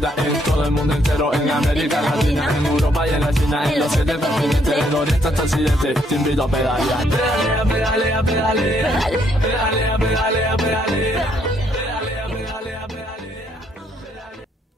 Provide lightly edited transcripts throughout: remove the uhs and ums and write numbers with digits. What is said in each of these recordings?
rueda en todo el mundo entero, en América Latina, en Europa y en la China, en los 7 continentes, del oriente hasta occidente, te invito a pedalear. Pedalea, pedalea, pedalea, pedalea, pedalea, pedalea.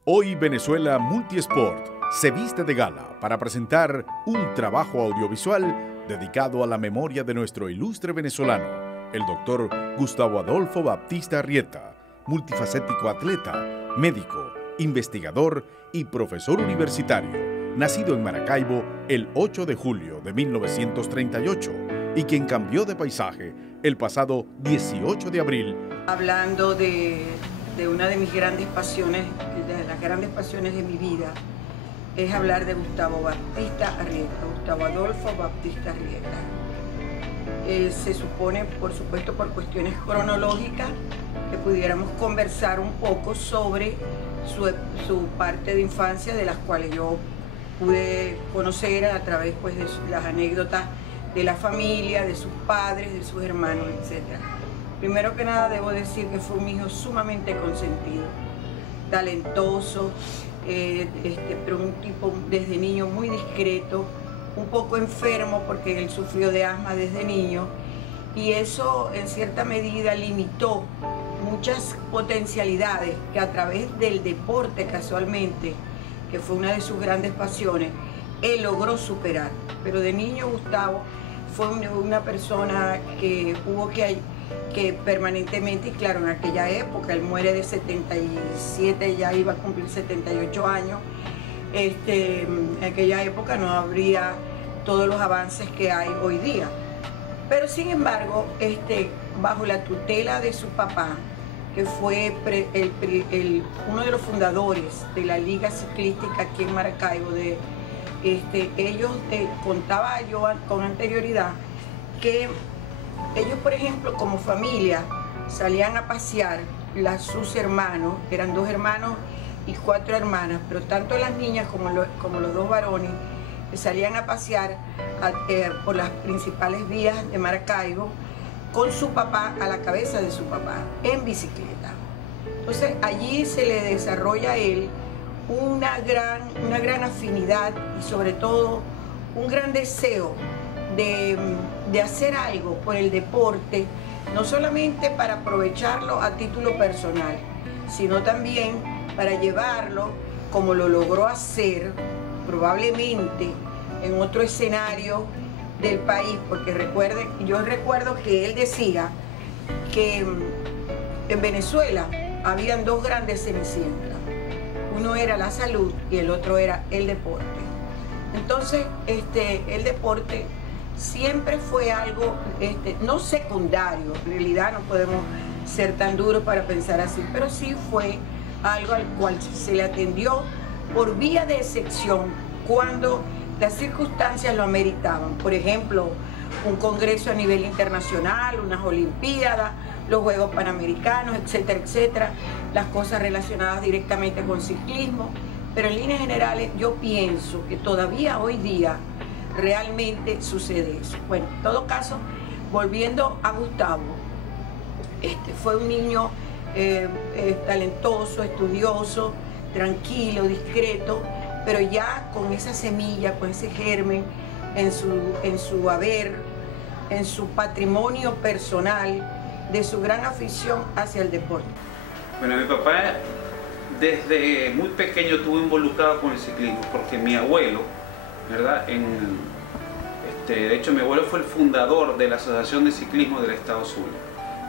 Hoy Venezuela Multisport se viste de gala para presentar un trabajo audiovisual dedicado a la memoria de nuestro ilustre venezolano, el doctor Gustavo Adolfo Baptista Arrieta, multifacético atleta, médico, investigador y profesor universitario, nacido en Maracaibo el 8 de julio de 1938 y quien cambió de paisaje el pasado 18 de abril. Hablando de una de mis grandes pasiones, de las grandes pasiones de mi vida, es hablar de Gustavo Baptista Arrieta, Gustavo Adolfo Baptista Arrieta. Se supone, por supuesto, por cuestiones cronológicas, que pudiéramos conversar un poco sobre su parte de infancia, de las cuales yo pude conocer a través pues, de las anécdotas de la familia, de sus padres, de sus hermanos, etc. Primero que nada debo decir que fue un hijo sumamente consentido, talentoso, pero un tipo desde niño muy discreto, un poco enfermo porque él sufrió de asma desde niño y eso en cierta medida limitó muchas potencialidades que a través del deporte casualmente, que fue una de sus grandes pasiones, él logró superar. Pero de niño Gustavo fue una persona que hubo que permanentemente, y claro, en aquella época, él muere de 77, ya iba a cumplir 78 años, en aquella época no habría todos los avances que hay hoy día. Pero sin embargo, bajo la tutela de su papá, que fue uno de los fundadores de la Liga Ciclística aquí en Maracaibo, ellos contaba yo con anterioridad que ellos, por ejemplo, como familia, salían a pasear sus hermanos, eran 2 hermanos y 4 hermanas, pero tanto las niñas como los 2 varones salían a pasear por las principales vías de Maracaibo con su papá a la cabeza de su papá, en bicicleta. Entonces allí se le desarrolla a él una gran afinidad y sobre todo un gran deseo de hacer algo por el deporte, no solamente para aprovecharlo a título personal, sino también para llevarlo, como lo logró hacer, probablemente en otro escenario del país, porque yo recuerdo que él decía que en Venezuela habían 2 grandes cenicientas, uno era la salud y el otro era el deporte. Entonces, el deporte siempre fue algo, no secundario, en realidad no podemos ser tan duros para pensar así, pero sí fue algo al cual se le atendió por vía de excepción cuando las circunstancias lo ameritaban. Por ejemplo, un congreso a nivel internacional, unas olimpiadas, los Juegos Panamericanos, etcétera, etcétera, las cosas relacionadas directamente con ciclismo, pero en líneas generales yo pienso que todavía hoy día realmente sucede eso. Bueno, en todo caso, volviendo a Gustavo, fue un niño talentoso, estudioso, tranquilo, discreto, pero ya con esa semilla, con ese germen en su haber, en su patrimonio personal, de su gran afición hacia el deporte. Bueno, mi papá desde muy pequeño estuvo involucrado con el ciclismo, porque mi abuelo, ¿verdad? De hecho, mi abuelo fue el fundador de la Asociación de Ciclismo del Estado Zulia.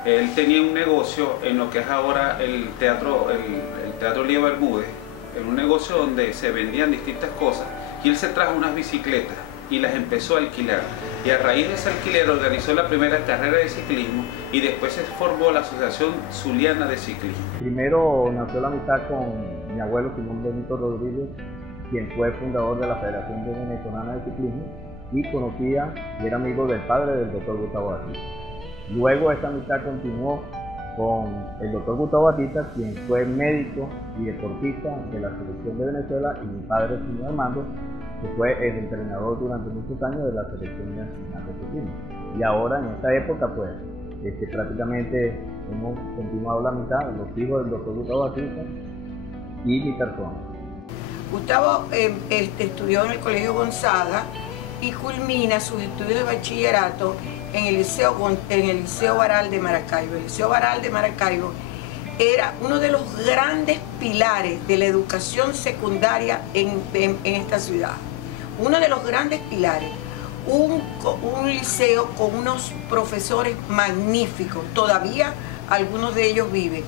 Él tenía un negocio en lo que es ahora el Teatro Lío Bermúdez, en un negocio donde se vendían distintas cosas, y él se trajo unas bicicletas y las empezó a alquilar. Y a raíz de ese alquiler organizó la primera carrera de ciclismo y después se formó la Asociación Zuliana de Ciclismo. Primero nació la amistad con mi abuelo Simón Benito Rodríguez, quien fue fundador de la Federación Venezolana de Ciclismo, y conocía y era amigo del padre del doctor Gustavo Batista. Luego esta amistad continuó con el doctor Gustavo Batista, quien fue médico y deportista de la selección de Venezuela, y mi padre, señor Armando, que fue el entrenador durante muchos años de la selección nacional de ciclismo. Y ahora, en esta época, pues, prácticamente hemos continuado la amistad, los hijos del doctor Gustavo Batista, y mi persona. Gustavo estudió en el Colegio Gonzaga y culmina sus estudios de bachillerato en el Liceo Baral de Maracaibo. El Liceo Baral de Maracaibo era uno de los grandes pilares de la educación secundaria en esta ciudad. Uno de los grandes pilares. Un liceo con unos profesores magníficos. Todavía algunos de ellos viven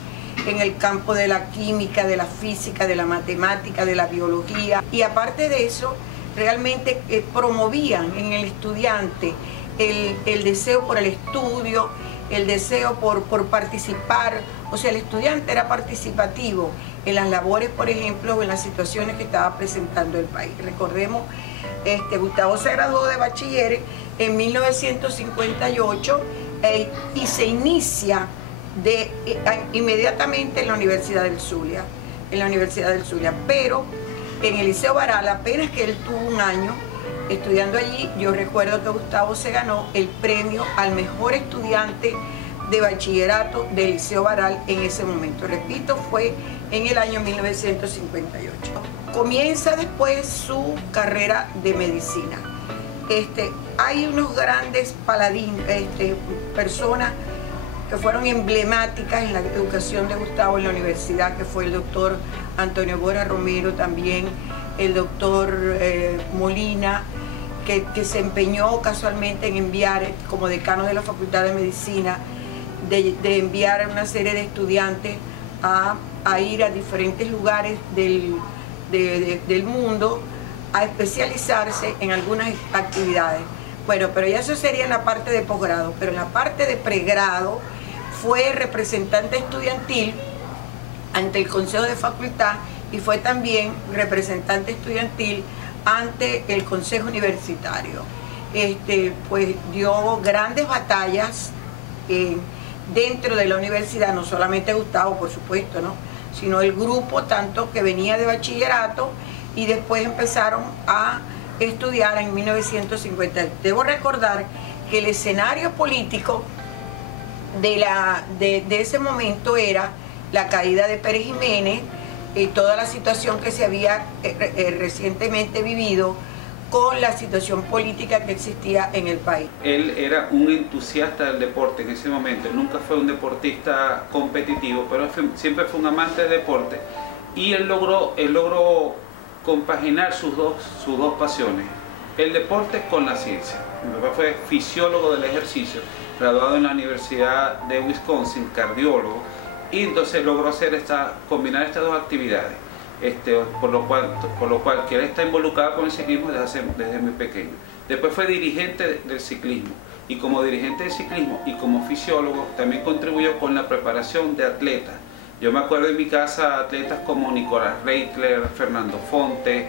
en el campo de la química, de la física, de la matemática, de la biología. Y aparte de eso, realmente promovían en el estudiante el deseo por el estudio, el deseo por participar. O sea, el estudiante era participativo en las labores, por ejemplo, o en las situaciones que estaba presentando el país. Recordemos, Gustavo se graduó de bachiller en 1958 y se inicia inmediatamente en la Universidad del Zulia, pero en el Liceo Baral, apenas que él tuvo un año estudiando allí, yo recuerdo que Gustavo se ganó el premio al mejor estudiante de bachillerato del Liceo Baral en ese momento. Repito, fue en el año 1958. Comienza después su carrera de medicina. Hay unos grandes paladines, personas que fueron emblemáticas en la educación de Gustavo en la universidad, que fue el doctor Antonio Borja Romero, también el doctor Molina, que se empeñó casualmente en enviar, como decano de la Facultad de Medicina, de enviar a una serie de estudiantes a ir a diferentes lugares del mundo a especializarse en algunas actividades. Bueno, pero ya eso sería en la parte de posgrado, pero en la parte de pregrado fue representante estudiantil ante el Consejo de Facultad y fue también representante estudiantil ante el Consejo Universitario. Pues dio grandes batallas dentro de la universidad, no solamente Gustavo, por supuesto, ¿no?, sino el grupo tanto que venía de bachillerato y después empezaron a estudiar en 1950. Debo recordar que el escenario político de ese momento era la caída de Pérez Jiménez y toda la situación que se había recientemente vivido con la situación política que existía en el país. Él era un entusiasta del deporte en ese momento, nunca fue un deportista competitivo, pero siempre fue un amante del deporte y él logró compaginar sus dos pasiones, el deporte con la ciencia. Mi papá fue fisiólogo del ejercicio, graduado en la Universidad de Wisconsin, cardiólogo, y entonces logró combinar estas dos actividades, por lo cual que él está involucrado con el ciclismo desde muy pequeño. Después fue dirigente del ciclismo, y como dirigente del ciclismo y como fisiólogo también contribuyó con la preparación de atletas. Yo me acuerdo en mi casa atletas como Nicolás Reitler, Fernando Fonte,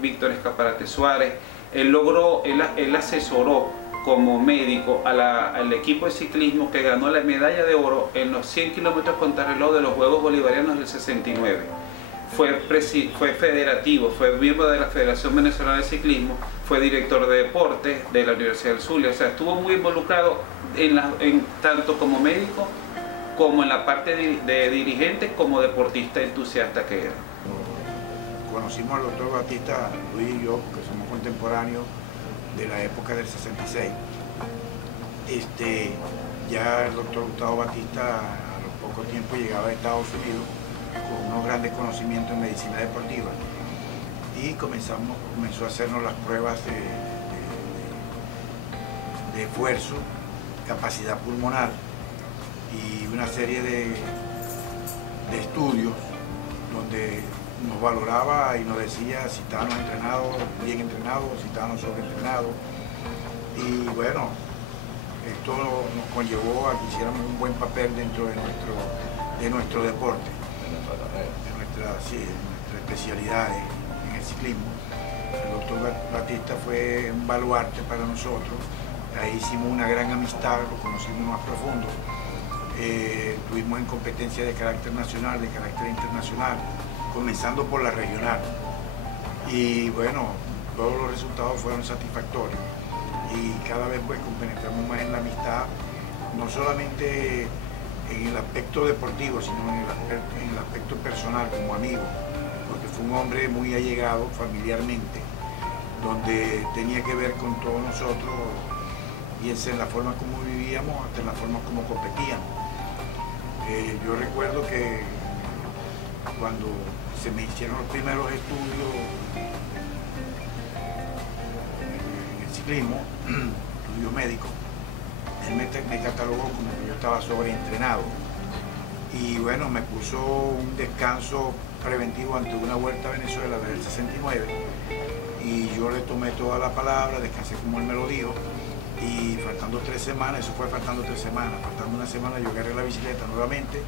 Víctor Escaparate Suárez. Él asesoró como médico al equipo de ciclismo que ganó la medalla de oro en los 100 kilómetros contrarreloj de los Juegos Bolivarianos del 69. Fue federativo, fue miembro de la Federación Venezolana de Ciclismo, fue director de deportes de la Universidad del Zulia. O sea, estuvo muy involucrado tanto como médico como en la parte de dirigente, como deportista entusiasta que era. Conocimos al doctor Batista, Luis y yo, porque somos contemporáneos de la época del 66. Ya el doctor Gustavo Batista a los pocos tiempos llegaba a Estados Unidos con unos grandes conocimientos en medicina deportiva y comenzó a hacernos las pruebas de esfuerzo, capacidad pulmonar y una serie de estudios donde nos valoraba y nos decía si estábamos bien entrenados, si estábamos sobreentrenados. Y bueno, esto nos conllevó a que hiciéramos un buen papel dentro de nuestro deporte, de nuestra especialidad en el ciclismo. El doctor Batista fue un baluarte para nosotros. Ahí hicimos una gran amistad, lo conocimos más profundo. Tuvimos en competencia de carácter nacional, de carácter internacional, comenzando por la regional. Y bueno, todos los resultados fueron satisfactorios. Y cada vez pues compenetramos más en la amistad, no solamente en el aspecto deportivo, sino en el aspecto personal como amigo, porque fue un hombre muy allegado familiarmente, donde tenía que ver con todos nosotros, piensa en la forma como vivíamos, hasta en la forma como competíamos. Yo recuerdo que cuando se me hicieron los primeros estudios en el ciclismo, estudio médico, él me catalogó como que yo estaba sobreentrenado y bueno, me puso un descanso preventivo ante una Vuelta a Venezuela del 69 y yo le tomé toda la palabra, descansé como él me lo dijo y faltando 3 semanas, eso fue faltando 3 semanas, faltando una semana yo agarré la bicicleta nuevamente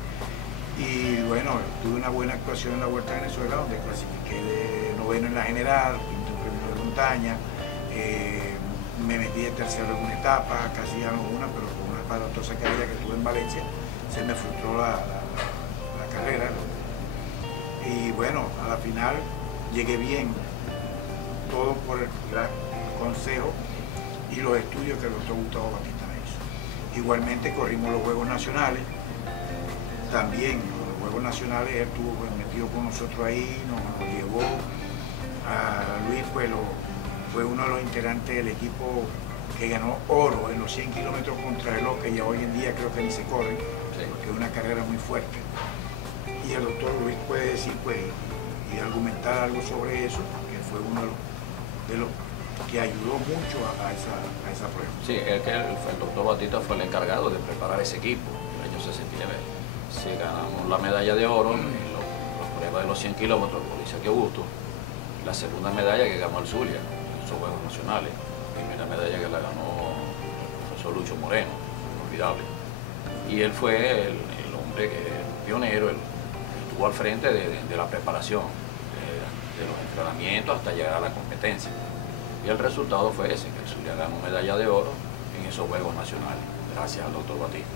y bueno, tuve una buena actuación en la Vuelta a Venezuela donde clasifiqué de noveno en la general, quinto en premio de montaña, me metí de tercero en una etapa, casi ganó una, pero con una aparatosa caída que tuve en Valencia, se me frustró la carrera. Y bueno, a la final llegué bien, todo por el gran consejo y los estudios que el doctor Gustavo Batista me hizo. Igualmente corrimos los Juegos Nacionales, también los Juegos Nacionales él estuvo metido con nosotros ahí, nos llevó a Luis, fue uno de los integrantes del equipo que ganó oro en los 100 kilómetros contrarreloj, que ya hoy en día creo que ni se corre, porque es una carrera muy fuerte. Y el doctor Luis puede decir, pues, y argumentar algo sobre eso, que fue uno de los que ayudó mucho a esa prueba. Sí, el doctor Batista fue el encargado de preparar ese equipo en el año 69. Se ganamos la medalla de oro en las pruebas de los 100 kilómetros por Isaac Augusto, la segunda medalla que ganó el Zulia en esos Juegos Nacionales, la primera medalla que la ganó el profesor Lucho Moreno, inolvidable. Y él fue el hombre pionero, estuvo al frente de la preparación, de los entrenamientos hasta llegar a la competencia. Y el resultado fue ese, que el Zulia ganó medalla de oro en esos Juegos Nacionales, gracias al doctor Batista.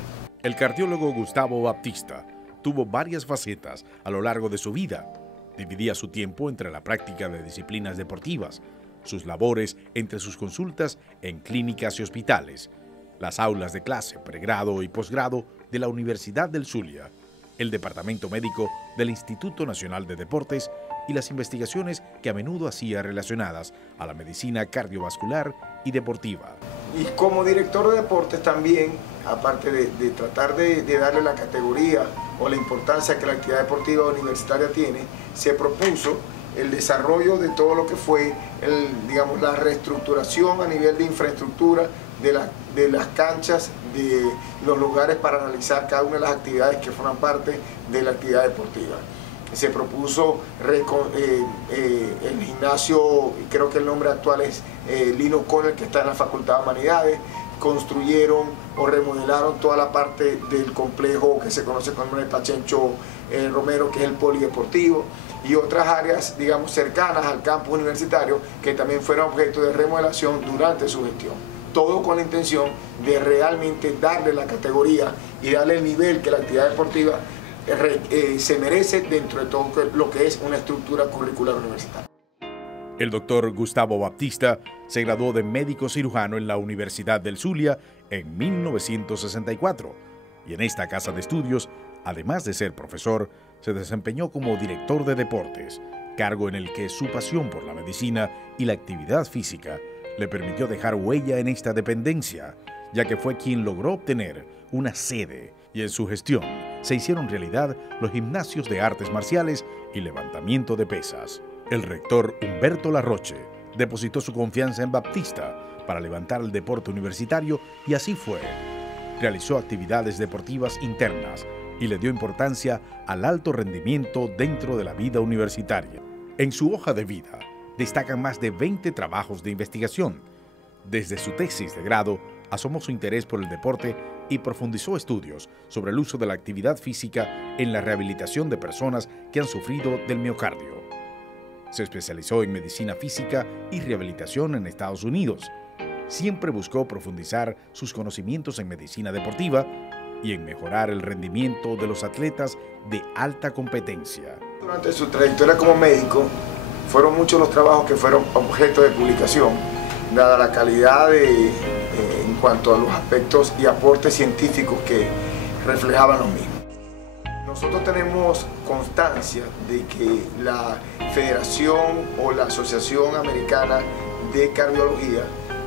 El cardiólogo Gustavo Batista tuvo varias facetas a lo largo de su vida. Dividía su tiempo entre la práctica de disciplinas deportivas, sus labores entre sus consultas en clínicas y hospitales, las aulas de clase, pregrado y posgrado de la Universidad del Zulia, el departamento médico del Instituto Nacional de Deportes y las investigaciones que a menudo hacía relacionadas a la medicina cardiovascular y deportiva. Y como director de deportes también, aparte de tratar de darle la categoría o la importancia que la actividad deportiva universitaria tiene, se propuso el desarrollo de todo lo que fue la reestructuración a nivel de infraestructura de las canchas, de los lugares para analizar cada una de las actividades que forman parte de la actividad deportiva. Se propuso el gimnasio, creo que el nombre actual es Lino Conner, que está en la Facultad de Humanidades. Construyeron o remodelaron toda la parte del complejo que se conoce como el Pachencho Romero, que es el polideportivo, y otras áreas, digamos, cercanas al campus universitario que también fueron objeto de remodelación durante su gestión. Todo con la intención de realmente darle la categoría y darle el nivel que la actividad deportiva se merece dentro de todo lo que es una estructura curricular universitaria. El doctor Gustavo Batista se graduó de médico cirujano en la Universidad del Zulia en 1964 y en esta casa de estudios, además de ser profesor, se desempeñó como director de deportes, cargo en el que su pasión por la medicina y la actividad física le permitió dejar huella en esta dependencia, ya que fue quien logró obtener una sede y en su gestión se hicieron realidad los gimnasios de artes marciales y levantamiento de pesas. El rector Humberto Larroche depositó su confianza en Batista para levantar el deporte universitario y así fue. Realizó actividades deportivas internas y le dio importancia al alto rendimiento dentro de la vida universitaria. En su hoja de vida destacan más de 20 trabajos de investigación. Desde su tesis de grado, asomó su interés por el deporte y profundizó estudios sobre el uso de la actividad física en la rehabilitación de personas que han sufrido del miocardio. Se especializó en medicina física y rehabilitación en Estados Unidos. Siempre buscó profundizar sus conocimientos en medicina deportiva y en mejorar el rendimiento de los atletas de alta competencia. Durante su trayectoria como médico, fueron muchos los trabajos que fueron objeto de publicación, dada la calidad en cuanto a los aspectos y aportes científicos que reflejaban lo mismo. Nosotros tenemos constancia de que la Federación o la Asociación Americana de Cardiología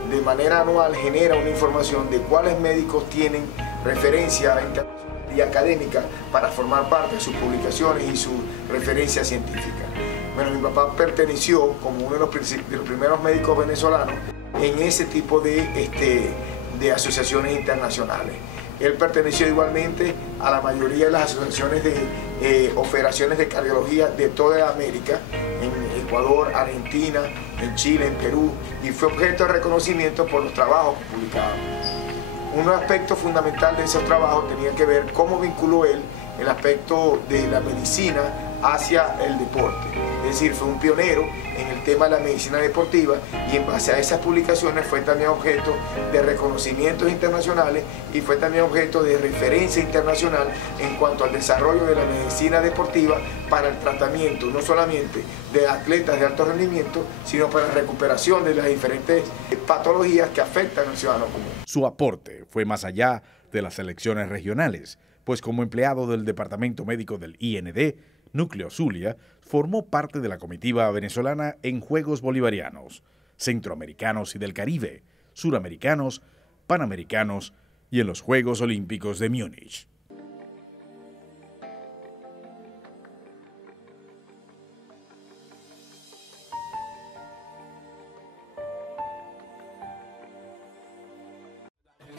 de manera anual genera una información de cuáles médicos tienen referencia internacional y académica para formar parte de sus publicaciones y su referencia científica. Bueno, mi papá perteneció como uno de los primeros médicos venezolanos en ese tipo de asociaciones internacionales. Él perteneció igualmente a la mayoría de las asociaciones o federaciones de cardiología de toda América, en Ecuador, Argentina, en Chile, en Perú, y fue objeto de reconocimiento por los trabajos que publicaba. Un aspecto fundamental de esos trabajos tenía que ver cómo vinculó él el aspecto de la medicina hacia el deporte. Es decir, fue un pionero en el tema de la medicina deportiva y en base a esas publicaciones fue también objeto de reconocimientos internacionales y fue también objeto de referencia internacional en cuanto al desarrollo de la medicina deportiva para el tratamiento no solamente de atletas de alto rendimiento, sino para la recuperación de las diferentes patologías que afectan al ciudadano común. Su aporte fue más allá de las selecciones regionales, pues como empleado del Departamento Médico del IND, Núcleo Zulia, formó parte de la comitiva venezolana en Juegos Bolivarianos, Centroamericanos y del Caribe, Suramericanos, Panamericanos y en los Juegos Olímpicos de Múnich.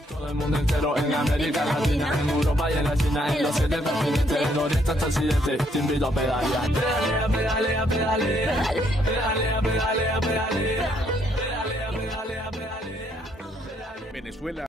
Todo el mundo entero en América Latina, en Europa y en la China, en los 7 continentes, del oriente hasta el occidente, te invito a pedalear. Pedalea, pedalea, pedalea, pedalea, pedalea, pedalea, pedalea, pedalea, pedalea. Venezuela.